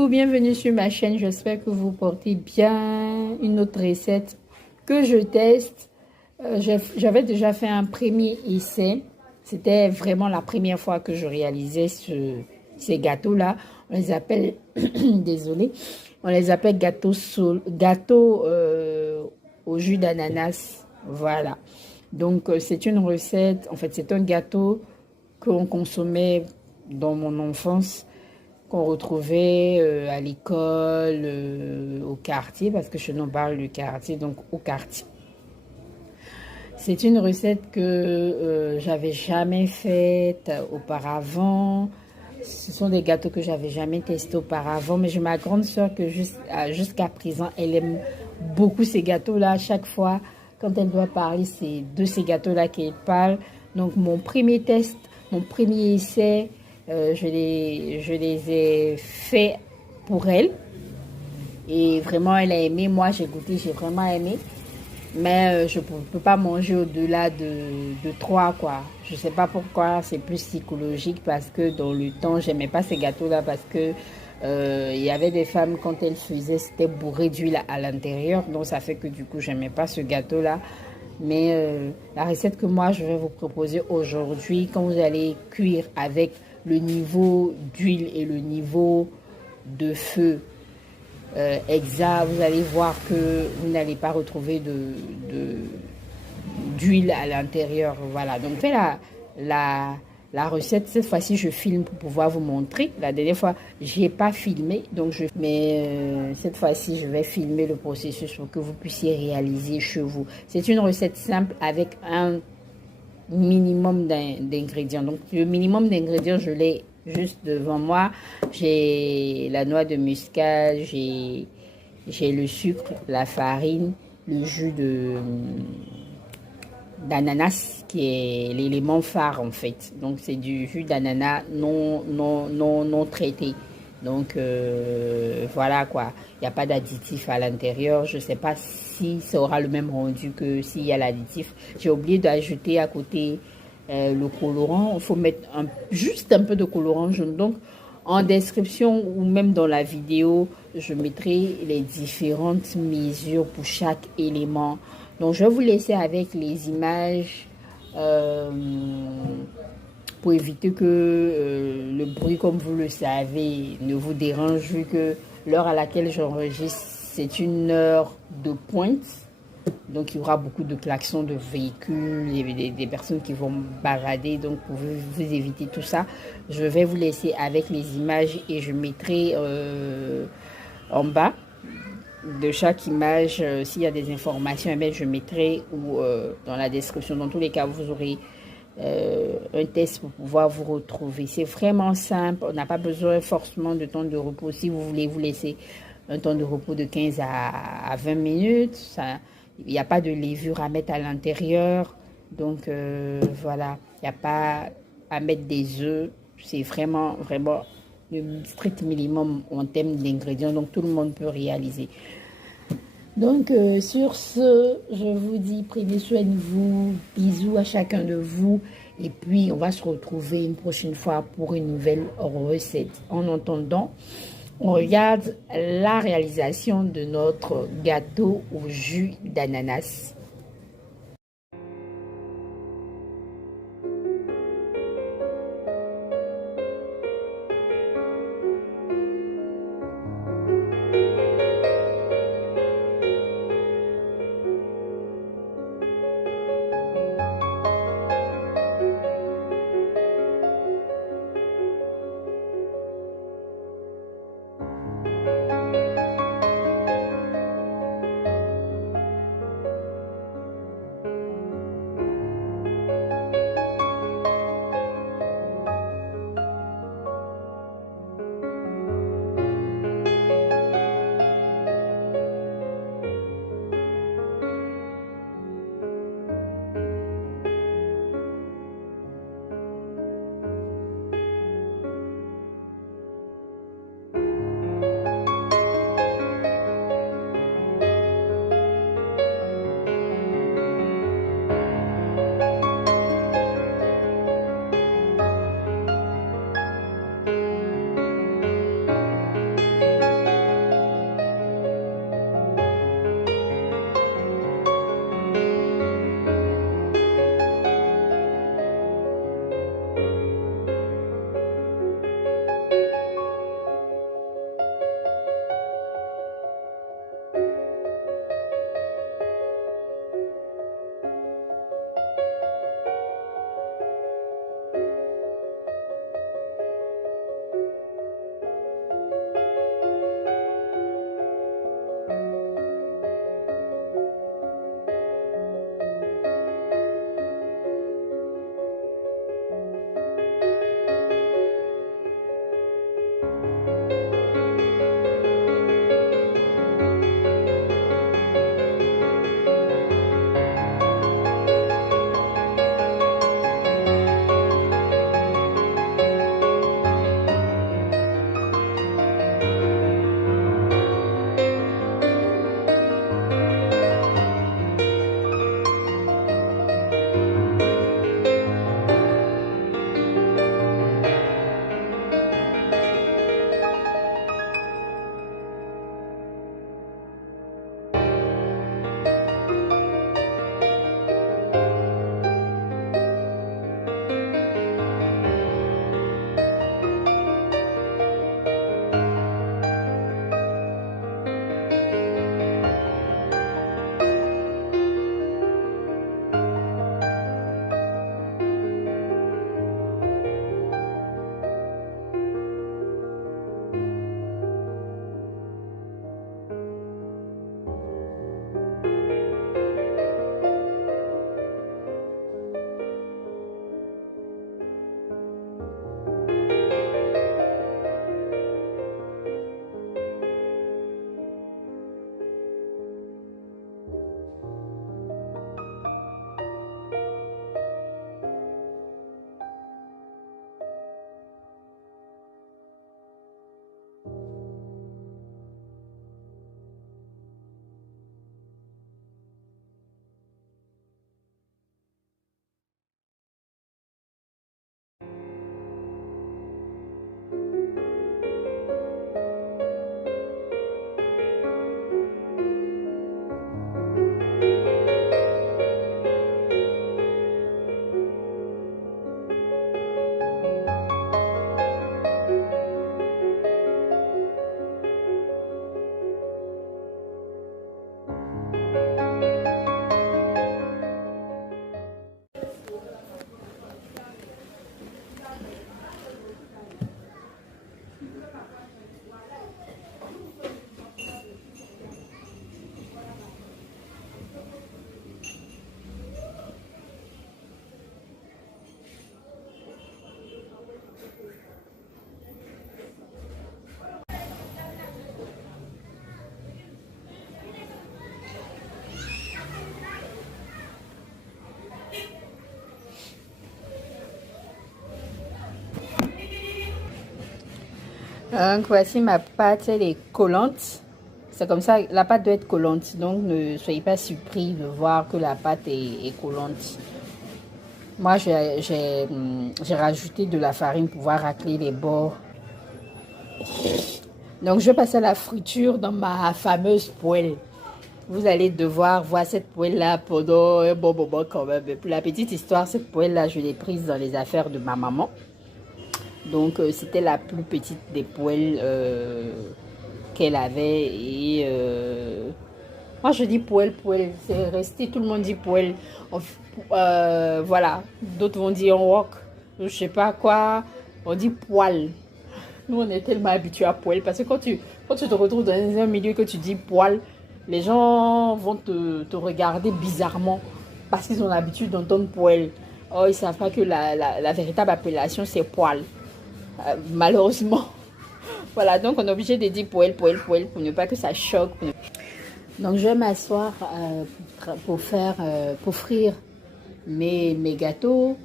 Coucou, bienvenue sur ma chaîne, j'espère que vous portez bien. Une autre recette que je teste. J'avais déjà fait un premier essai. C'était vraiment la première fois que je réalisais ces gâteaux-là. On les appelle, désolé, on les appelle gâteaux au jus d'ananas. Voilà. Donc, c'est une recette, en fait, c'est un gâteau qu'on consommait dans mon enfance, qu'on retrouvait à l'école, au quartier, parce que je n'en parle du quartier, donc au quartier. C'est une recette que j'avais jamais faite auparavant. Ce sont des gâteaux que j'avais jamais testés auparavant, mais j'ai ma grande soeur que jusqu'à présent, elle aime beaucoup ces gâteaux-là. À chaque fois, quand elle doit parler, c'est de ces gâteaux-là qu'elle parle. Donc, mon premier test, mon premier essai, je les ai faits pour elle. Et vraiment, elle a aimé. Moi, j'ai goûté, j'ai vraiment aimé. Mais je ne peux pas manger au-delà de 3, quoi. Je ne sais pas pourquoi, c'est plus psychologique parce que dans le temps, j'aimais pas ces gâteaux-là parce que il y avait des femmes, quand elles faisaient, c'était bourré d'huile à l'intérieur. Donc, ça fait que du coup, j'aimais pas ce gâteau-là. Mais la recette que moi, je vais vous proposer aujourd'hui, quand vous allez cuire avec le niveau d'huile et le niveau de feu exact, vous allez voir que vous n'allez pas retrouver d'huile à l'intérieur. Voilà, donc fais la recette. Cette fois-ci, je filme pour pouvoir vous montrer. La dernière fois, je n'ai pas filmé, mais cette fois-ci, je vais filmer le processus pour que vous puissiez réaliser chez vous. C'est une recette simple avec un minimum d'ingrédients. Donc, le minimum d'ingrédients, je l'ai juste devant moi. J'ai la noix de muscade, j'ai le sucre, la farine, le jus d'ananas qui est l'élément phare en fait. Donc, c'est du jus d'ananas non traité. Donc, voilà quoi. Il n'y a pas d'additif à l'intérieur. Je ne sais pas si ça aura le même rendu que s'il y a l'additif. J'ai oublié d'ajouter à côté le colorant. Il faut mettre juste un peu de colorant jaune. Donc, en description ou même dans la vidéo, je mettrai les différentes mesures pour chaque élément. Donc, je vais vous laisser avec les images pour éviter que le bruit, comme vous le savez, ne vous dérange, vu que l'heure à laquelle j'enregistre, c'est une heure de pointe. Donc, il y aura beaucoup de klaxons de véhicules, des personnes qui vont barader. Donc, pour vous éviter tout ça, je vais vous laisser avec les images et je mettrai en bas de chaque image, s'il y a des informations, je mettrai dans la description. Dans tous les cas, vous aurez un test pour pouvoir vous retrouver. C'est vraiment simple. On n'a pas besoin forcément de temps de repos. Si vous voulez vous laisser un temps de repos de 15 à 20 minutes, il n'y a pas de levure à mettre à l'intérieur. Donc, voilà. Il n'y a pas à mettre des œufs. C'est vraiment le strict minimum en termes d'ingrédients. Donc, tout le monde peut réaliser. Donc, sur ce, je vous dis, prenez soin de vous. Bisous à chacun de vous. Et puis, on va se retrouver une prochaine fois pour une nouvelle recette. En attendant, on regarde la réalisation de notre gâteau au jus d'ananas. Donc, voici ma pâte, elle est collante. C'est comme ça, la pâte doit être collante. Donc, ne soyez pas surpris de voir que la pâte est collante. Moi, j'ai rajouté de la farine pour pouvoir racler les bords. Donc, je vais passer à la friture dans ma fameuse poêle. Vous allez devoir voir cette poêle-là pendant un bon moment quand même. Et pour la petite histoire, cette poêle-là, je l'ai prise dans les affaires de ma maman. Donc, c'était la plus petite des poêles qu'elle avait. Et moi, je dis poêle, poêle. C'est resté, tout le monde dit poêle. Voilà. D'autres vont dire wok. Je sais pas quoi. On dit poêle. Nous, on est tellement habitués à poêle. Parce que quand tu te retrouves dans un milieu que tu dis poêle, les gens vont te regarder bizarrement. Parce qu'ils ont l'habitude d'entendre poêle. Oh, ils ne savent pas que la véritable appellation, c'est poêle. Malheureusement. Voilà, donc on est obligé de dire poêle, poêle, poêle pour ne pas que ça choque. Donc je vais m'asseoir pour frire mes gâteaux.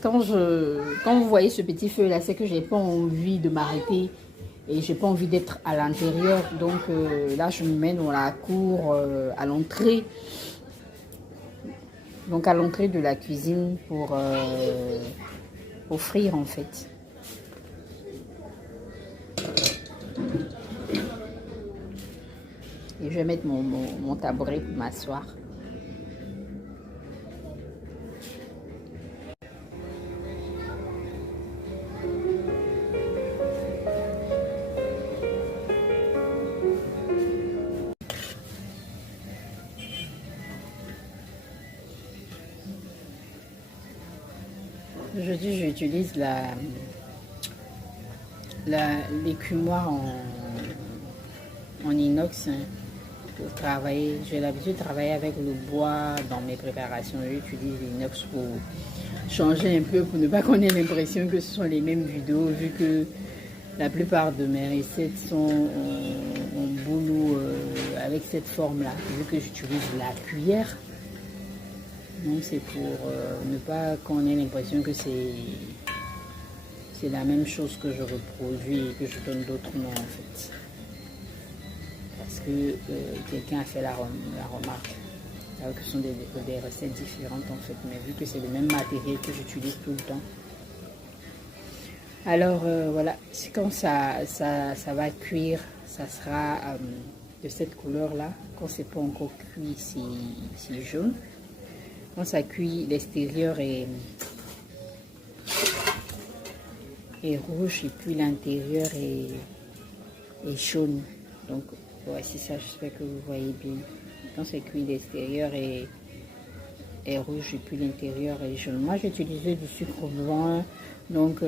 Quand vous voyez ce petit feu là, c'est que j'ai pas envie de m'arrêter et j'ai pas envie d'être à l'intérieur. Donc là, je me mets dans la cour, à l'entrée. Donc à l'entrée de la cuisine pour frire en fait. Et je vais mettre mon tabouret pour m'asseoir. Aujourd'hui, j'utilise l'écumoire en inox pour travailler. J'ai l'habitude de travailler avec le bois dans mes préparations. J'utilise l'inox pour changer un peu, pour ne pas qu'on ait l'impression que ce sont les mêmes vidéos, vu que la plupart de mes recettes sont en boulot avec cette forme-là, vu que j'utilise la cuillère. Donc c'est pour ne pas qu'on ait l'impression que c'est la même chose que je reproduis et que je donne d'autres noms en fait. Parce que quelqu'un a fait la remarque. Alors que ce sont des recettes différentes en fait, mais vu que c'est le même matériel que j'utilise tout le temps. Alors voilà, c'est quand ça va cuire, ça sera de cette couleur-là. Quand c'est pas encore cuit, c'est jaune. Quand ça cuit, l'extérieur est rouge et puis l'intérieur est jaune. Donc voici ça, j'espère que vous voyez bien. Quand c'est cuit, l'extérieur est rouge et puis l'intérieur est jaune. Moi, j'ai utilisé du sucre blanc, donc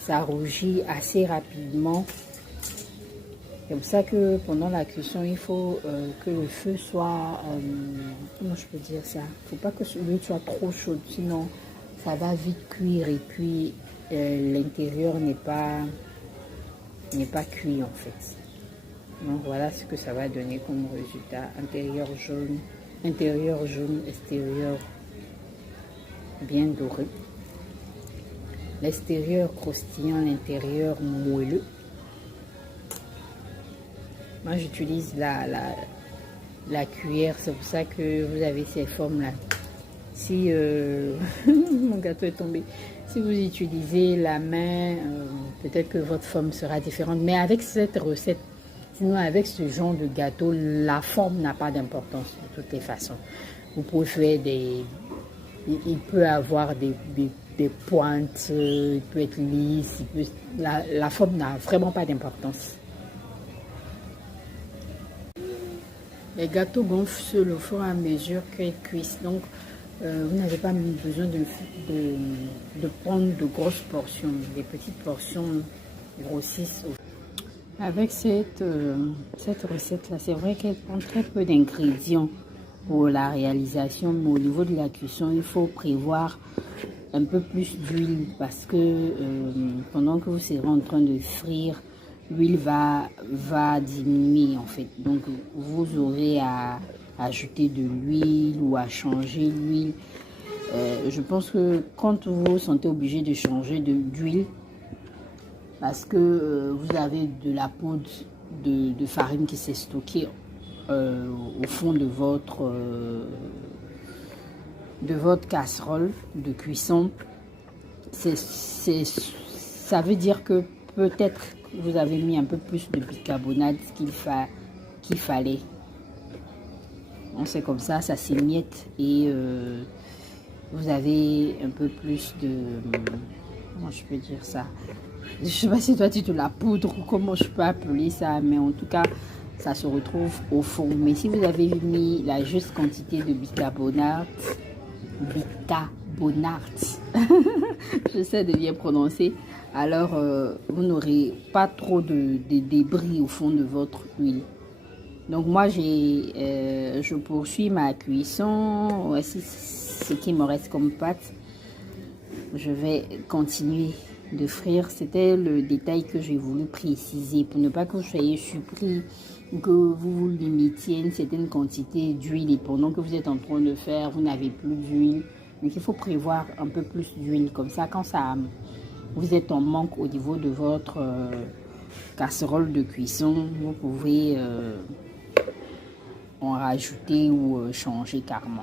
ça rougit assez rapidement. C'est pour ça que pendant la cuisson, il faut que le feu soit, comment je peux dire ça? Il ne faut pas que l'huile soit trop chaude, sinon ça va vite cuire et puis l'intérieur n'est pas cuit en fait. Donc voilà ce que ça va donner comme résultat. Intérieur jaune, extérieur bien doré. L'extérieur croustillant, l'intérieur moelleux. Moi j'utilise la cuillère, c'est pour ça que vous avez ces formes là. Si mon gâteau est tombé, si vous utilisez la main, peut-être que votre forme sera différente. Mais avec cette recette, sinon avec ce genre de gâteau, la forme n'a pas d'importance de toutes les façons. Vous pouvez faire il peut avoir des pointes, il peut être lisse, la forme n'a vraiment pas d'importance. Les gâteaux gonflent seuls au fur et à mesure qu'ils cuisent. Donc, vous n'avez pas besoin de prendre de grosses portions. Les petites portions grossissent. Avec cette recette-là, c'est vrai qu'elle prend très peu d'ingrédients pour la réalisation. Mais au niveau de la cuisson, il faut prévoir un peu plus d'huile parce que pendant que vous serez en train de frire, l'huile va diminuer en fait. Donc vous aurez à ajouter de l'huile ou à changer l'huile. Je pense que quand vous vous sentez obligé de changer d'huile, parce que vous avez de la poudre de farine qui s'est stockée au fond de votre casserole de cuisson. Ça veut dire que peut-être vous avez mis un peu plus de bicarbonate qu'il fallait. On sait comme ça s'émiette et vous avez un peu plus de... Comment je peux dire ça? Je ne sais pas si toi tu te la poudre ou comment je peux appeler ça, mais en tout cas, ça se retrouve au fond. Mais si vous avez mis la juste quantité de bicarbonate, j'essaie de bien prononcer, alors vous n'aurez pas trop de débris au fond de votre huile. Donc moi, je poursuis ma cuisson. Voici ce qui me reste comme pâte. Je vais continuer de frire. C'était le détail que j'ai voulu préciser pour ne pas que vous soyez surpris que vous limitiez une certaine quantité d'huile et pendant que vous êtes en train de faire, vous n'avez plus d'huile. Donc il faut prévoir un peu plus d'huile. Comme ça, quand vous êtes en manque au niveau de votre casserole de cuisson, vous pouvez en rajouter ou changer carrément.